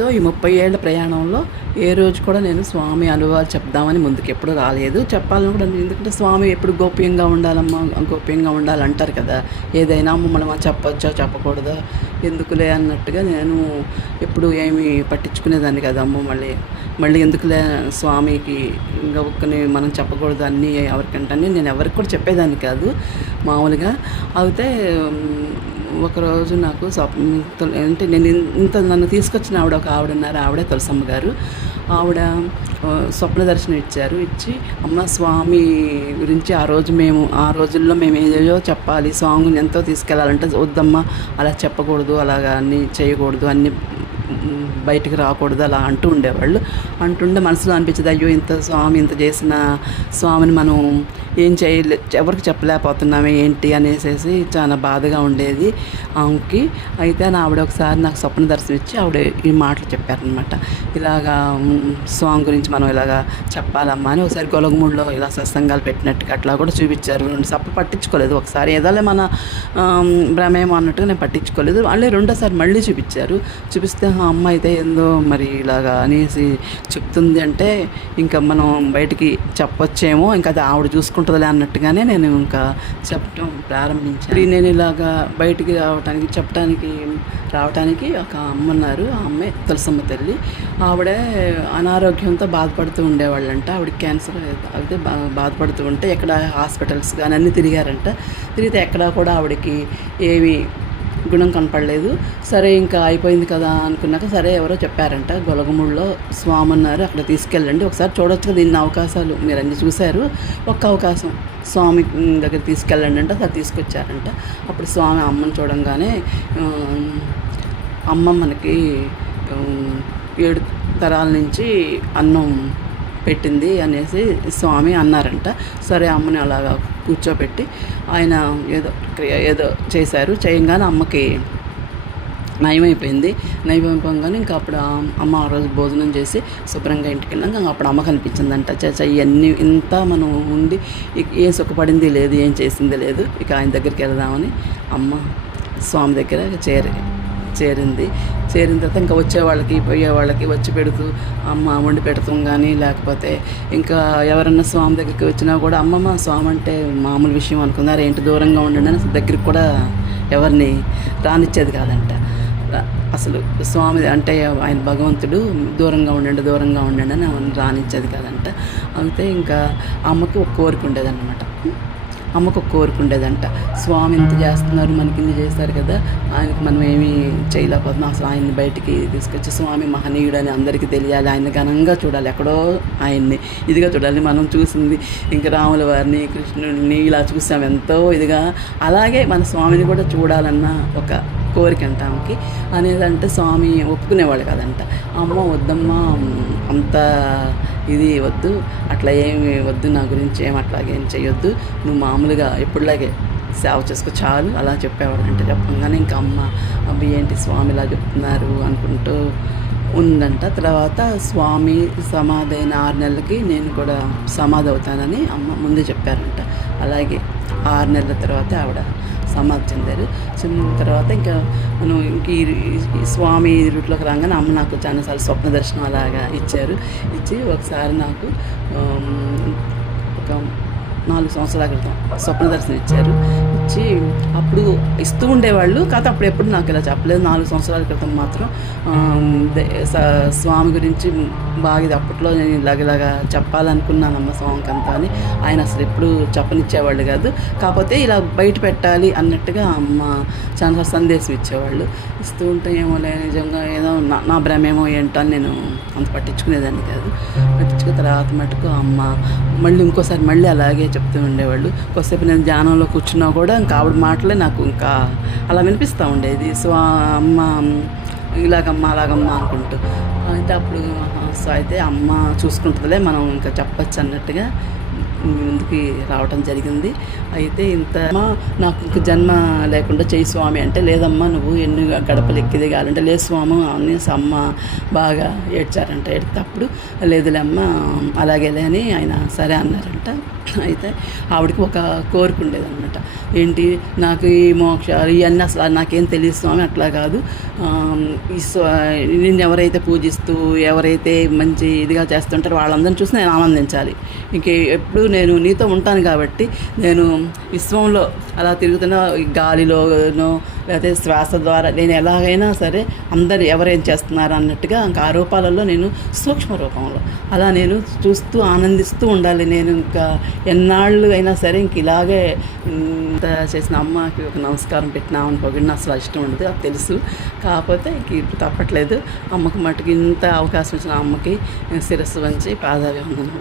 ఏదో ఈ 30 ఏళ్ల ప్రయాణంలో ఏ రోజు కూడా నేను స్వామి అనుభవాలు చెప్దామని ముందుకు ఎప్పుడు రాలేదు. చెప్పాలని కూడా ఎందుకంటే స్వామి ఎప్పుడు గోప్యంగా ఉండాలమ్మా, గోప్యంగా ఉండాలంటారు కదా. ఏదైనా మనం చెప్పొచ్చా చెప్పకూడదా ఎందుకులే అన్నట్టుగా నేను ఎప్పుడు ఏమి పట్టించుకునేదాన్ని కదమ్మ. మళ్ళీ ఎందుకులే స్వామికి గబుక్కుని మనం చెప్పకూడదు అన్నీ ఎవరికంటే నేను ఎవరికి కూడా చెప్పేదాన్ని కాదు మామూలుగా. అయితే ఒకరోజు నాకు అంటే నేను నన్ను తీసుకొచ్చిన ఒక ఆవిడ ఉన్నారు, ఆవిడే తులసమ్మ గారు. ఆవిడ స్వప్న దర్శనం ఇచ్చారు. ఇచ్చి అమ్మ స్వామి గురించి ఆ రోజుల్లో మేము ఏదో చెప్పాలి, స్వామిని ఎంతో తీసుకెళ్ళాలంటే వద్దమ్మా అలా చెప్పకూడదు, అలాగా అన్నీ చేయకూడదు, అన్నీ బయటికి రాకూడదు అలా అంటుండే మనసులో అనిపించేది, అయ్యో ఇంత స్వామి ఇంత చేసిన స్వామిని మనం ఏం ఎవరికి చెప్పలేకపోతున్నామే ఏంటి అనేసి చాలా బాధగా ఉండేది ఆమెకి. అయితే ఆవిడ ఒకసారి నాకు స్వప్న దర్శనం ఇచ్చి ఆవిడ ఈ మాటలు చెప్పారనమాట. ఇలాగా స్వామి గురించి మనం ఇలాగా చెప్పాలమ్మా అని. ఒకసారి గొలగముడిలో ఇలా సత్సంగాలు పెట్టినట్టుగా అట్లా కూడా చూపించారు. అప్పుడు పట్టించుకోలేదు. ఒకసారి ఏదోలే మన భ్రమేమో అన్నట్టుగా నేను పట్టించుకోలేదు. రెండోసారి మళ్ళీ చూపిస్తే అమ్మ అయితే ఏందో మరి ఇలాగా అనేసి చెప్తుంది అంటే ఇంకా మనం బయటికి చెప్పొచ్చేమో, ఇంకా అది ఆవిడ చూసుకుంటుందిలే అన్నట్టుగానే నేను ఇంకా చెప్పడం ప్రారంభించాను. నేను ఇలాగా బయటికి రావటానికి ఒక అమ్మ ఉన్నారు. ఆ అమ్మాయి తులసమ్మ తల్లి. ఆవిడ అనారోగ్యంతో బాధపడుతూ ఉండేవాళ్ళంట. ఆవిడ క్యాన్సర్ అయితే బాధపడుతూ ఉంటే ఎక్కడ హాస్పిటల్స్ కానీ అన్నీ తిరిగితే ఎక్కడా కూడా ఆవిడకి ఏమి గుణం కనపడలేదు. సరే ఇంకా అయిపోయింది కదా అనుకున్నాక సరే ఎవరో చెప్పారంట, గొలగముడిలో స్వామి ఉన్నారు, అక్కడ తీసుకెళ్ళండి, ఒకసారి చూడొచ్చు కదా, ఇన్ని అవకాశాలు మీరు అన్నీ చూశారు, ఒక్క అవకాశం స్వామి దగ్గర తీసుకెళ్ళండి అంటే అది తీసుకొచ్చారంట. అప్పుడు స్వామి అమ్మని చూడంగానే అమ్మ మనకి 7 తరాల నుంచి అన్నం పెట్టింది అనేసి స్వామి అన్నారంట. సరే అమ్మని అలాగా కూర్చోబెట్టి ఆయన ఏదో చేశారు. చేయగానే అమ్మకి నయమైపోగానే ఇంకా అప్పుడు అమ్మ ఆ రోజు భోజనం చేసి శుభ్రంగా ఇంటికి వెళ్ళాక అప్పుడు అమ్మ కనిపించిందంట. ఇవన్నీ ఇంత మనం ఉండి ఏం సుఖపడింది లేదు, ఏం చేసింది లేదు, ఇక ఆయన దగ్గరికి వెళదామని అమ్మ స్వామి దగ్గర చేరిన తర్వాత ఇంకా వచ్చేవాళ్ళకి పోయేవాళ్ళకి వచ్చి పెడుతూ అమ్మ వండి పెడతాం. కానీ లేకపోతే ఇంకా ఎవరన్నా స్వామి దగ్గరికి వచ్చినా కూడా అమ్మమ్మ స్వామి అంటే మామూలు విషయం అనుకున్నారు, ఏంటి దూరంగా ఉండండి అని దగ్గరికి కూడా ఎవరిని రానిచ్చేది కాదంట. అసలు స్వామి అంటే ఆయన భగవంతుడు, దూరంగా ఉండండి అని అవన్నీ రానిచ్చేది కాదంట. అయితే ఇంకా అమ్మకి ఒక కోరిక ఉండేదన్నమాట. స్వామి ఇంత చేస్తున్నారు, మనకి ఇన్ని చేస్తారు కదా, ఆయనకి మనం ఏమీ చేయలేకపోతున్నాం, అసలు ఆయన్ని బయటికి తీసుకొచ్చి స్వామి మహనీయుడు అని అందరికీ తెలియాలి, ఆయన ఘనంగా చూడాలి, ఎక్కడో ఆయన్ని ఇదిగా చూడాలి. మనం చూసింది ఇంకా రాముల వారిని, కృష్ణుడిని ఇలా చూసాం ఎంతో ఇదిగా, అలాగే మన స్వామిని కూడా చూడాలన్న ఒక కోరిక అంట ఆమెకి. అనేదంటే స్వామి ఒప్పుకునేవాళ్ళు కాదంట. అమ్మ వద్దమ్మా అంత ఇది వద్దు, అట్లా ఏమి వద్దు, నా గురించి అట్లాగేం చేయొద్దు, నువ్వు మామూలుగా ఎప్పుడులాగే సేవ చేసుకో చాలు అలా చెప్పేవాడు. అంటే చెప్పగానే ఇంకా అమ్మ అబ్బి ఏంటి స్వామి ఇలా చెప్తున్నారు అనుకుంటూ ఉందంట. తర్వాత స్వామి సమాధి అయిన 6 నెలలకి నేను కూడా సమాధి అవుతానని అమ్మ ముందే చెప్పారంట. అలాగే 6 నెలల తర్వాత ఆవిడ సమాధి చెందిన తర్వాత ఇంకా మనం ఇంక ఈ స్వామి రూట్లోకి రాగానే అమ్మ నాకు చాలాసార్లు స్వప్న దర్శనం అలాగా ఇచ్చి ఒకసారి నాకు ఒక 4 సంవత్సరాల క్రితం స్వప్న దర్శనం ఇచ్చారు. ఇచ్చి అప్పుడు ఇస్తూ ఉండేవాళ్ళు కాదు, అప్పుడు ఎప్పుడు నాకు ఇలా చెప్పలేదు. 4 సంవత్సరాల క్రితం మాత్రం స్వామి గురించి బాగా ఇది అప్పట్లో నేను ఇలాగ చెప్పాలనుకున్నానమ్మ స్వామికి అంతా అని. ఆయన అసలు ఎప్పుడు చెప్పనిచ్చేవాళ్ళు కాదు, కాకపోతే ఇలా బయట పెట్టాలి అన్నట్టుగా అమ్మ చాలా సందేశం ఇచ్చేవాళ్ళు. ఇస్తూ ఉంటే ఏమో నిజంగా ఏదో నా భ్రమేమో ఏంటో అని నేను అంత పట్టించుకునేదాన్ని కాదు. పట్టించుకున్న తర్వాత మటుకు అమ్మ ఇంకోసారి అలాగే చెప్తూ ఉండేవాళ్ళు. కొద్దిసేపు నేను ధ్యానంలో కూర్చున్నా కూడా ఇంకా ఆవిడ మాటలే నాకు ఇంకా అలా వినిపిస్తూ ఉండేది. సో అమ్మ ఇలాగమ్మ అలాగమ్మ అనుకుంటూ. అయితే అప్పుడు అయితే అమ్మ చూసుకుంటుందిలే మనం ఇంకా చెప్పచ్చు అన్నట్టుగా ముందుకి రావటం జరిగింది. అయితే ఇంత నాకు ఇంక జన్మ లేకుండా చేయి స్వామి అంటే, లేదమ్మా నువ్వు ఎన్ని గడపలు ఎక్కి దిగాలంటే, లేదు స్వామి అనేసి అమ్మ బాగా ఏడ్చారంట. ఏడితే అప్పుడు లేదులే అమ్మ అలాగేలే అని ఆయన సరే అన్నారంట. అయితే ఆవిడకి ఒక కోరిక ఉండేదన్నమాట. ఏంటి, నాకు ఈ మోక్షాలు ఇవన్నీ అసలు నాకేం తెలియదు స్వామి, అట్లా కాదు, నిన్ను ఎవరైతే పూజిస్తూ ఎవరైతే మంచి ఇదిగా చేస్తుంటారో వాళ్ళందరిని చూసి నేను ఆనందించాలి. ఇంక ఎప్పుడు నేను నీతో ఉంటాను కాబట్టి నేను విశ్వంలో అలా తిరుగుతున్న గాలిలోనో లేకపోతే శ్వాస ద్వారా నేను ఎలాగైనా సరే అందరు ఎవరేం చేస్తున్నారు అన్నట్టుగా ఇంకా ఆ రూపాలలో నేను సూక్ష్మ రూపంలో అలా నేను చూస్తూ ఆనందిస్తూ ఉండాలి. నేను ఇంకా ఎన్నాళ్ళు అయినా సరే ఇంక ఇలాగే ఇంత చేసిన అమ్మకి ఒక నమస్కారం పెట్టినామని పొగిడిన అసలు ఇష్టం ఉండదు, అది తెలుసు. కాకపోతే ఇంక ఇప్పుడు తప్పట్లేదు. అమ్మకి మటుకు ఇంత అవకాశం ఇచ్చిన అమ్మకి శిరస్సు వంచి పాదాభివందనం.